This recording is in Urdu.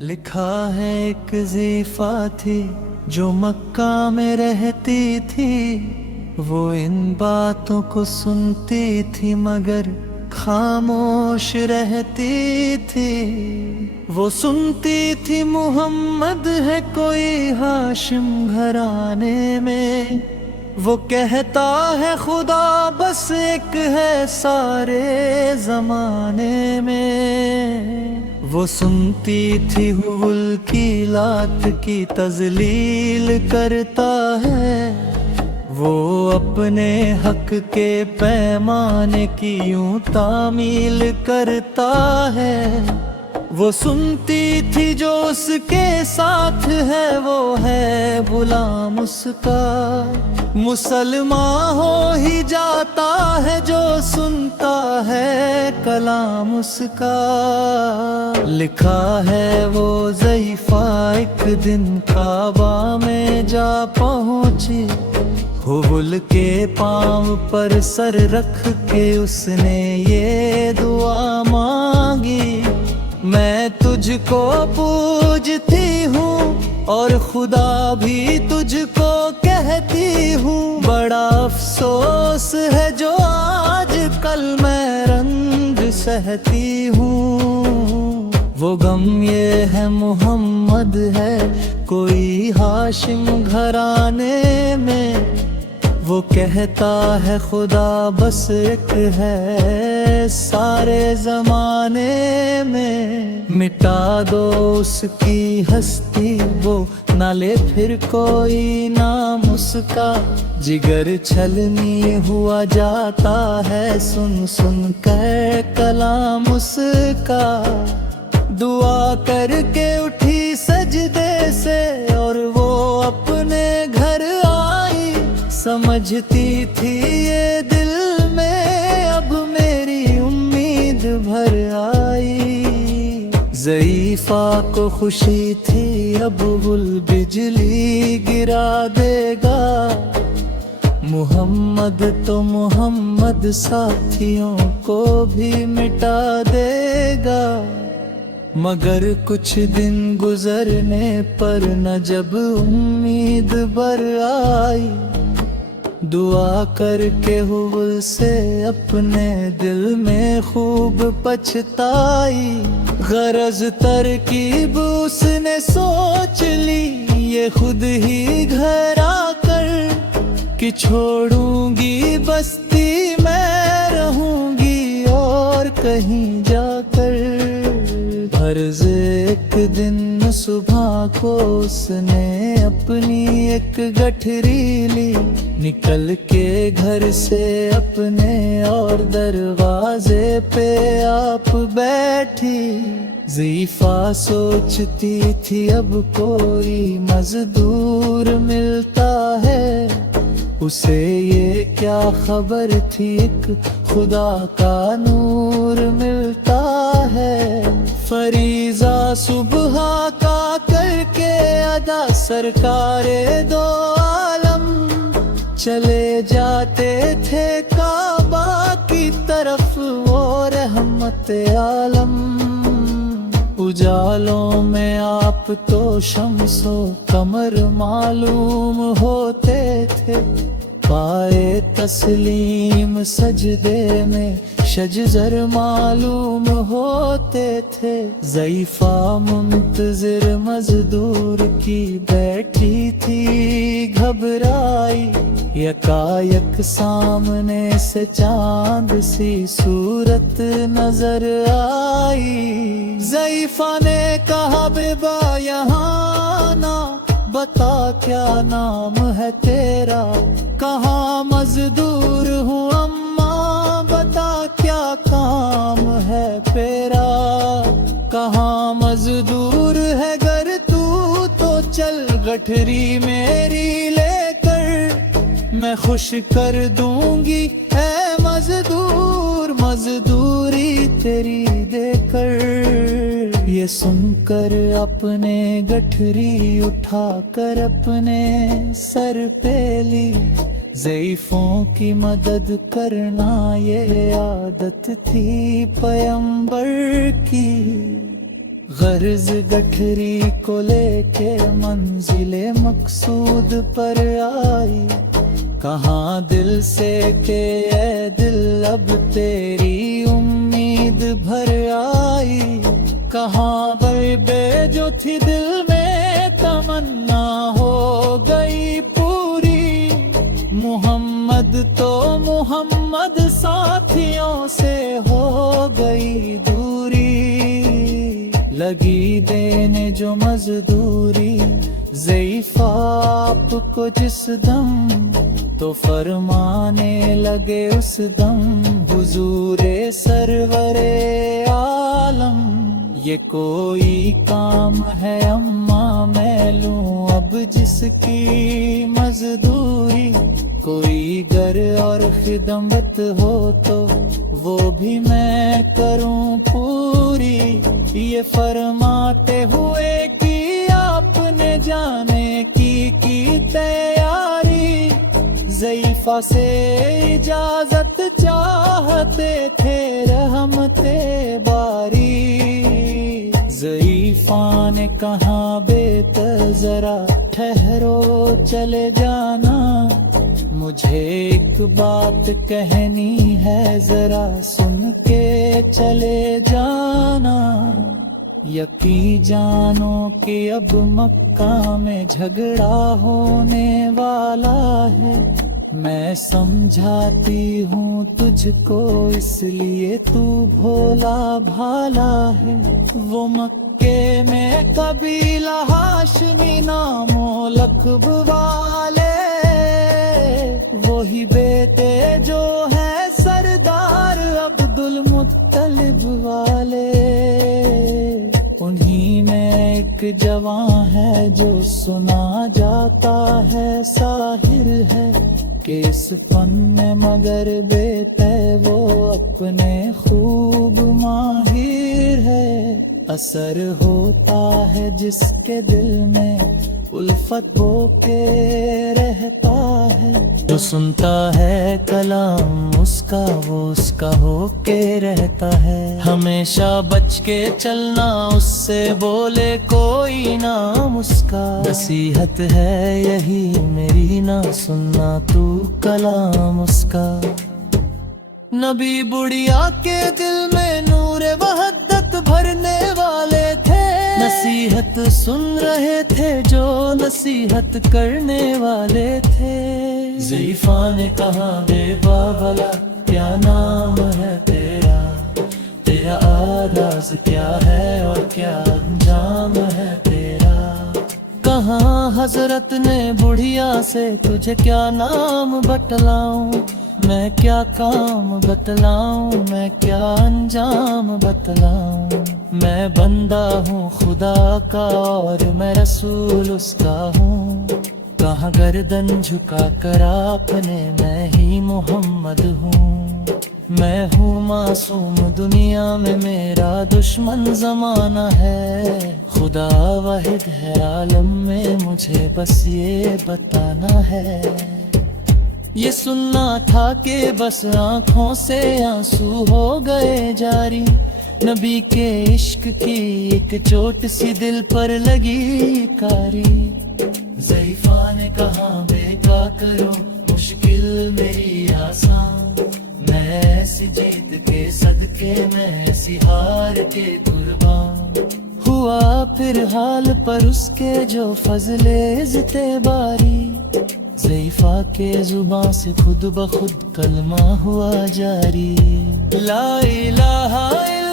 لکھا ہے ایک ضیفہ تھی جو مکہ میں رہتی تھی، وہ ان باتوں کو سنتی تھی مگر خاموش رہتی تھی۔ وہ سنتی تھی محمد ہے کوئی ہاشم گھرانے میں، وہ کہتا ہے خدا بس ایک ہے سارے زمانے میں۔ وہ سنتی تھی حبل کی لات کی تذلیل کرتا ہے، وہ اپنے حق کے پیمانے کی یوں تعمیل کرتا ہے۔ وہ سنتی تھی جو اس کے ساتھ ہے وہ ہے غلام اس کا، مسلمان ہو ہی جاتا ہے جو سنتا ہے کلام اس کا۔ لکھا ہے وہ ضعیفہ ایک دن کعبہ میں جا پہنچی، حبل کے پاؤں پر سر رکھ کے اس نے یہ دعا مانگی، میں تجھ کو پوجتی ہوں اور خدا بھی تجھ کو کہتی ہوں، بڑا افسوس ہے جو آج کل میں رنج سہتی ہوں۔ وہ غم یہ ہے محمد ہے کوئی ہاشم گھرانے میں، وہ کہتا ہے خدا بس ایک ہے سارے زمانے میں۔ مٹا دو اس کی ہستی وہ نہ لے پھر کوئی نام اس کا، جگر چھلنی ہوا جاتا ہے سن سن کر کلام اس کا۔ دعا کر کے اٹھی سجدے سے اور وہ اپنے گھر آئی، سمجھتی تھی یہ دل میں اب میری امید بھر آئی۔ ضعیفہ کو خوشی تھی اب گل بجلی گرا دے گا، محمد تو محمد ساتھیوں کو بھی مٹا دے گا۔ مگر کچھ دن گزرنے پر نہ جب امید بر آئی، دعا کر کے حبل سے اپنے دل میں خوب پچھتائی، غرض ترکیب اس نے سوچ لی یہ خود ہی گھر آ کر، کہ چھوڑوں گی بستی میں رہوں گی اور کہیں جا کر۔ عرض ایک دن صبح کو اس نے اپنی ایک گٹھری لی، نکل کے گھر سے اپنے اور دروازے پہ آپ بیٹھی۔ ضعیفہ سوچتی تھی اب کوئی مزدور ملتا ہے، اسے یہ کیا خبر تھی ایک خدا کا نور ملتا ہے۔ فریضہ صبح کا کر کے ادا سرکار دو عالم چلے جاتے تھے کعبہ کی طرف، وہ رحمت عالم۔ اجالوں میں آپ تو شمس و قمر معلوم ہوتے تھے، پائے تسلیم سجدے میں شجر معلوم ہوتے تھے۔ ضعیفہ منتظر مزدور کی بیٹھی تھی گھبرائی، یکایک سامنے سے چاند سی صورت نظر آئی۔ ضعیفہ نے کہا بے با یہاں نا، بتا کیا نام ہے تیرا، کہاں مزدور ہوں اماں بتا کیا کام ہے پیرا، کہاں مزدور ہے گر تو چل گٹھری میری لے کر، میں خوش کر دوں گی اے مزدور مزدوری تیری دے کر۔ یہ سن کر اپنے گٹھری اٹھا کر اپنے سر پہ لی، ضعیفوں کی مدد کرنا یہ عادت تھی پیغمبر کی۔ غرض گٹھری کو لے کے منزل مقصود پر آئی، کہاں دل سے کہ اے دل اب تیری امید بھر آئی، کہاں بے جو تھی دل میں تمنا ہو گئی پوری، محمد تو محمد ساتھیوں سے ہو گئی دوری، لگی دینے جو مزدوری ضعیف آپ کو جس دم، تو فرمانے لگے اس دم حضور سرور عالم، یہ کوئی کام ہے اماں میں لوں اب جس کی مزدوری، کوئی گر اور خدمت ہو تو وہ بھی میں کروں پوری، یہ فرماتے ہوئے کہ آپ نے جانے کی تیاری، ضعیفہ سے اجازت چاہتے تھے رحمت باری، ضعیفہ نے کہا بیٹا ذرا ٹھہرو چلے جانا، مجھے ایک بات کہنی ہے ذرا سن کے چلے جانا، یقین جانو کہ اب مکہ میں جھگڑا ہونے والا ہے، میں سمجھاتی ہوں تجھ کو اس لیے تو بھولا بھالا ہے، وہ مکے میں قبیلہ ہاشمی نام و لقب والے، وہی بیٹے جو ہے سردار عبد المطلب والے، انہی میں ایک جوان ہے جو سنا جاتا ہے ساحر ہے، کہ اس فن میں مگر بیٹے وہ اپنے خوب ماہر ہے، اثر ہوتا ہے جس کے دل میں الفت ہو کے رہتا ہے، جو سنتا ہے کلام اس کا وہ اس کا ہو کے رہتا ہے، ہمیشہ بچ کے چلنا اس سے بولے کوئی نام اس کا، نصیحت ہے یہی میری نہ سننا تو کلام اس کا، نبی بڑھیا کے دل میں نور وحدت بھرنے والے تھے، نصیحت سن رہے تھے جو نصیحت کرنے والے تھے، ضعیفہ نے کہا بے بابلا کیا نام ہے تیرا، تیرا آغاز کیا ہے اور کیا انجام ہے تیرا، کہاں حضرت نے بڑھیا سے تجھے کیا نام بتلاؤں، میں کیا کام بتلاؤں، میں کیا انجام بتلاؤں، میں بندہ ہوں خدا کا اور میں رسول اس کا ہوں، کہاں گردن جھکا کر آپ نے میں ہی محمد ہوں، میں ہوں معصوم دنیا میں میرا دشمن زمانہ ہے، خدا واحد ہے عالم میں مجھے بس یہ بتانا ہے، یہ سننا تھا کہ بس آنکھوں سے آنسو ہو گئے جاری، نبی کے عشق کی ایک چوٹ سی دل پر لگی کاری، ضعیفہ نے کہا بیٹا کرو مشکل میری آسان، میں ایسی جیت کے صدقے میں ایسی ہار کے قربان، ہوا پھر حال پر اس کے جو فضل عزت باری، ضعیفہ کے زباں سے خود بخود کلمہ ہوا جاری، لا الہ الا